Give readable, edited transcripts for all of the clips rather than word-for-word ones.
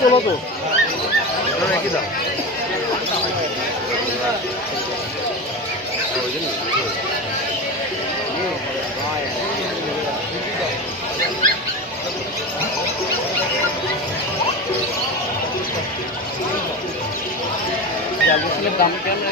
চলো তো একই দাম দাম কেমন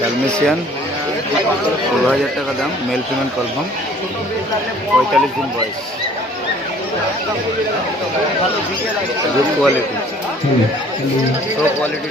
ডালমেশিয়ান 16,000 টাকা দাম, মেল ফিমেল কনফার্ম, 45 দিন বয়স, গুড কোয়ালিটি, সো কোয়ালিটি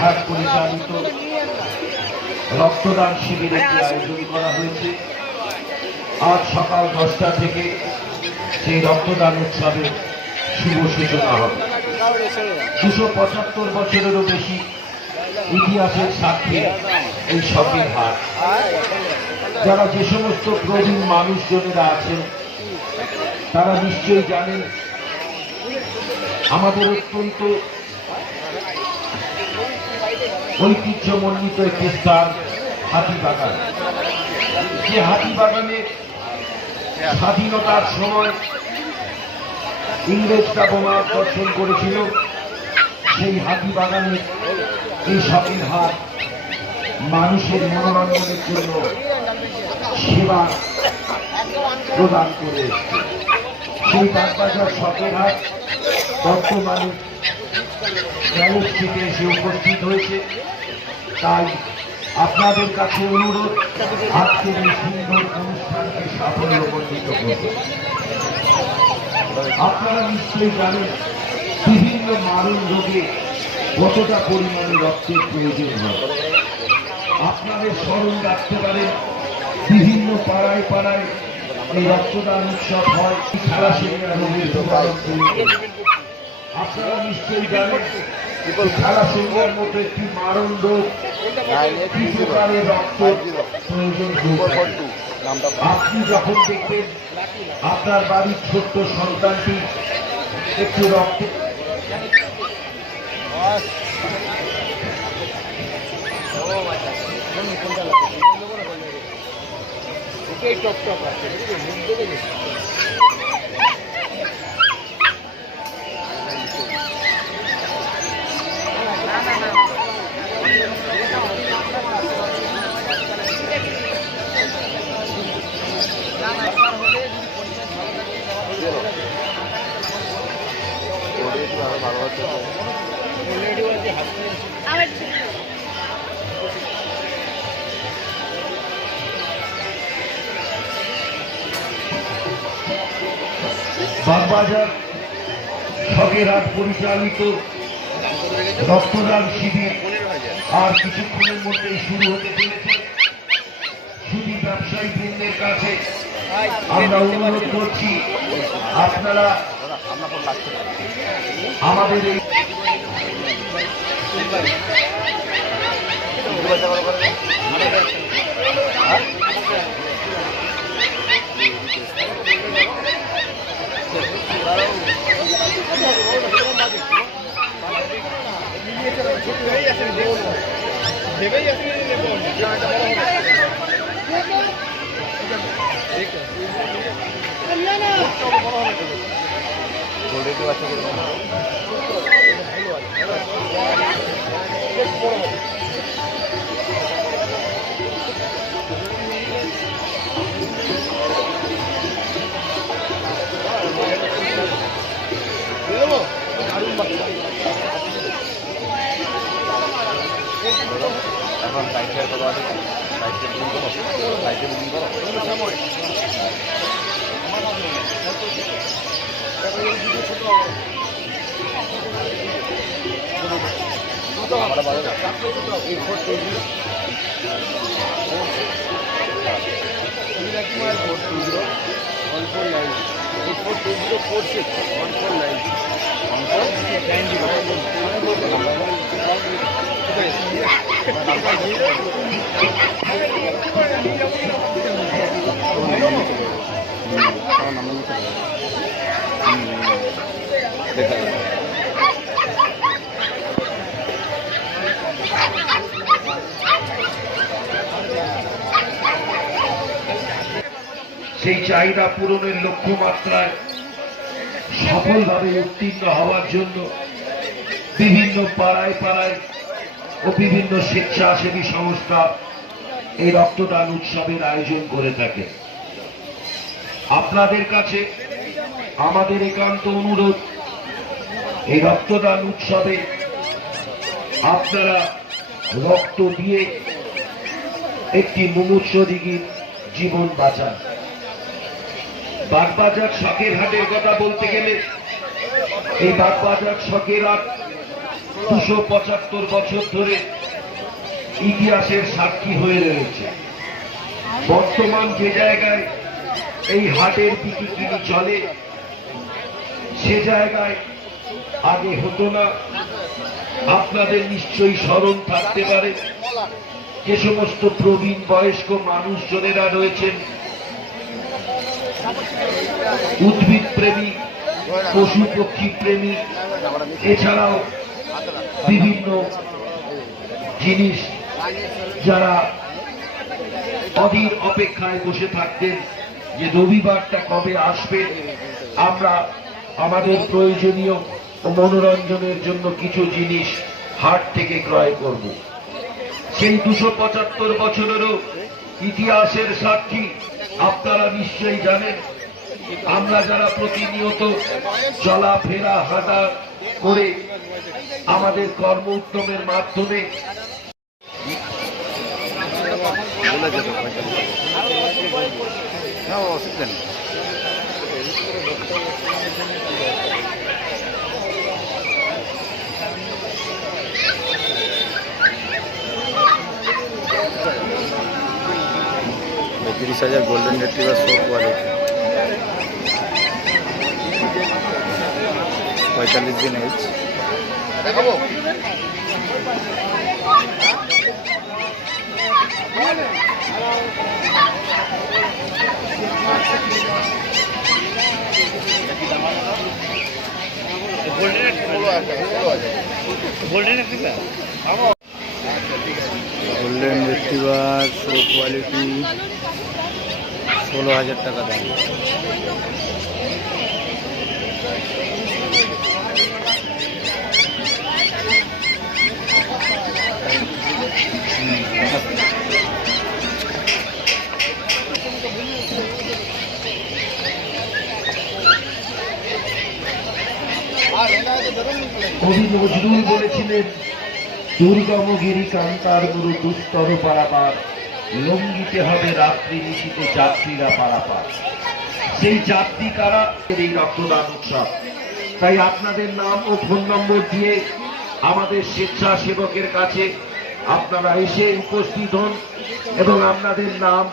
হাট পরিচালিত রক্তদান শিবিরের আয়োজন করা হয়েছে। আজ সকাল 10টা থেকে সেই রক্তদান উৎসবের শুভ সূচনা হবে। 275 বছরেরও বেশি ইতিহাসের সাক্ষী এই শখের হাট। যারা যে সমস্ত প্রবীণ মানুষজনেরা আছেন তারা নিশ্চয়ই জানেন আমাদের অত্যন্ত ঐতিহ্যমণ্ডিত একটি স্থান হাতিবাগান। যে হাতিবাগানে স্বাধীনতার সময় ইংরেজরা বোমা বর্ষণ করেছিল, সেই হাতিবাগানের এই শখের হাট মানুষের মনোরঞ্জনের জন্য সেবা প্রদান করে এসছে। সেই বাগবাজার শখের হাট বর্তমানে গ্যালাক্সিতে এসে উপস্থিত হয়েছে। তাই আপনাদের কাছে অনুরোধ, আজকের এই সুন্দর অনুষ্ঠানকে সাফল্যমণ্ডিত করতে। আপনারা নিশ্চয়ই জানেন বিভিন্ন মারণ রোগে কতটা পরিমাণে রক্তের প্রয়োজন হয়। আপনাদের স্মরণ রাখতে পারেন বিভিন্ন পাড়ায় পাড়ায় এই রক্তদান উৎসব হয়। থ্যালাসেমিয়া রোগের নিবারণ করতে আপনারা নিশ্চয়ই জানেন থ্যালাসেমিয়ার মতো একটি মারণ রোগ, কিছুকালে রক্ত প্রয়োজন হয়। আপনি যখন দেখবেন আপনার বাড়ির ছোট্ট সন্তানটি একটু রক্ত বাগবাজার শখের হাট পরিচালিত রক্তদান শিবির আর কিছুক্ষণের মধ্যেই শুরু হতে চলেছে। শুধু ব্যবসায়ী বৃন্দের কাছে আমরা অনুরোধ করছি, আপনারা আমাদের এই এখন লাইটের কথা আছে, লাইটের বুকিং করো, লাইটের বুকিং করো। আমরা ভালো না এই ফোর টু জিরো 149 842046 দেখা যাবে। সেই চাহিদা পূরণের লক্ষ্যমাত্রায় সফলভাবে উত্তীর্ণ হওয়ার জন্য বিভিন্ন পাড়ায় পাড়ায় ও বিভিন্ন স্বেচ্ছাসেবী সংস্থা এই রক্তদান উৎসবের আয়োজন করে থাকে। আপনাদের কাছে আমাদের একান্ত অনুরোধ, এই রক্তদান উৎসবে আপনারা রক্ত দিয়ে একটি মুমূর্ষ দিঘির জীবন বাঁচান। বাগবাজার শখের হাটের কথা বলতে গেলে এই বাগবাজার শখের হাট 275 বছর ধরে ইতিহাসের সাক্ষী হয়ে রয়েছে। বর্তমান যে জায়গায় এই হাটের বিক্রি চলে সে জায়গায় আগে হতো না। আপনাদের নিশ্চয়ই স্মরণ থাকতে পারে যে সমস্ত প্রবীণ বয়স্ক মানুষজনেরা রয়েছেন, উদ্ভিদ প্রেমী, পশু পক্ষী প্রেমী, এছাড়াও বিভিন্ন জিনিস যারা অধীর অপেক্ষায় বসে থাকতেন যে রবিবারটা কবে আসবে, আমরা আমাদের প্রয়োজনীয় ও মনোরঞ্জনের জন্য কিছু জিনিস হাট থেকে ক্রয় করব। সেই 275 বছরেরও ইতিহাসের সাক্ষী আপনারা নিশ্চয়ই জানেন। আমরা যারা প্রতিনিয়ত চলাফেরা হাঁটা করে আমাদের কর্ম উদ্যমের মাধ্যমে অসুবিধা নেই। तीस हजार गोल्डन रिट्रीवर शो क्वालिटी 45 दिन age. Golden retriever show quality 16,000 টাকা দাম। কবি নজরুল বলেছিলেন, দুর্গম গিরি কান্তার গুরু দুস্তর পারাপার, লঙ্ঘিতে হবে রাত্রি নিশীতে যাত্রীরা পারাপার। সেই যাত্রী কারা? এই রক্তদান উৎসব। তাই আপনাদের নাম ও ফোন নম্বর দিয়ে আমাদের স্বেচ্ছাসেবকের কাছে আপনারা এসে উপস্থিত হন এবং আপনাদের নাম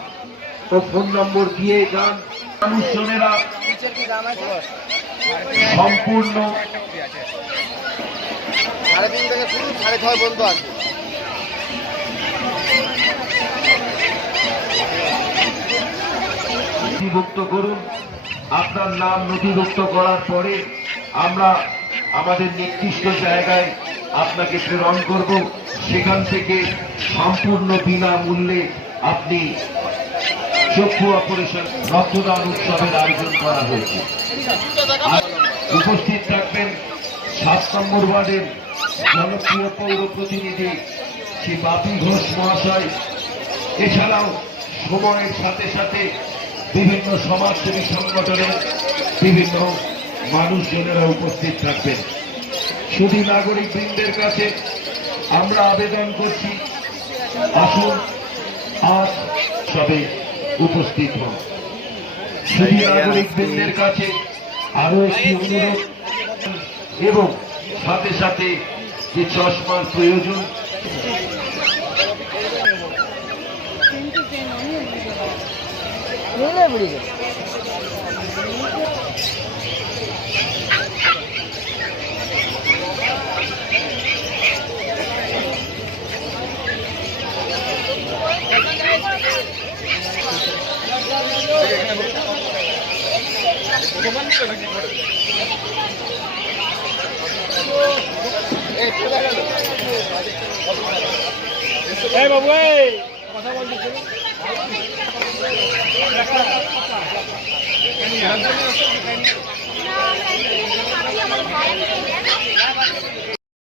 ও ফোন নম্বর দিয়ে যান। মানুষজনেরা সম্পূর্ণ 3:30 থেকে শুরু, 6:30 পর্যন্ত আছে। নথিভুক্ত করুন। আপনার নাম নথিভুক্ত করার পরে আমরা আমাদের নির্দিষ্ট জায়গায় আপনাকে প্রেরণ করব। সেখান থেকে সম্পূর্ণ বিনামূল্যে আপনি চক্ষু অপারেশন রক্তদান উৎসবের আয়োজন করা হয়েছে। উপস্থিত থাকবেন 7 নম্বর ওয়ার্ডের জনপ্রিয় পৌর প্রতিনিধি শ্রী বাপি ঘোষ মহাশয়। এছাড়াও সময়ের সাথে সাথে বিভিন্ন সমাজসেবী সংগঠনের বিভিন্ন মানুষজনেরা উপস্থিত থাকবেন। শুধু নাগরিক বৃন্দের কাছে আমরা আবেদন করছি, আসুন আজ সবে উপস্থিত হন। শুধু নাগরিকবৃন্দের কাছে আরো একটি অনুরোধ এবং সাথে সাথে যে চশমার প্রয়োজন এই বাবু এই কথা বলছি না আমরা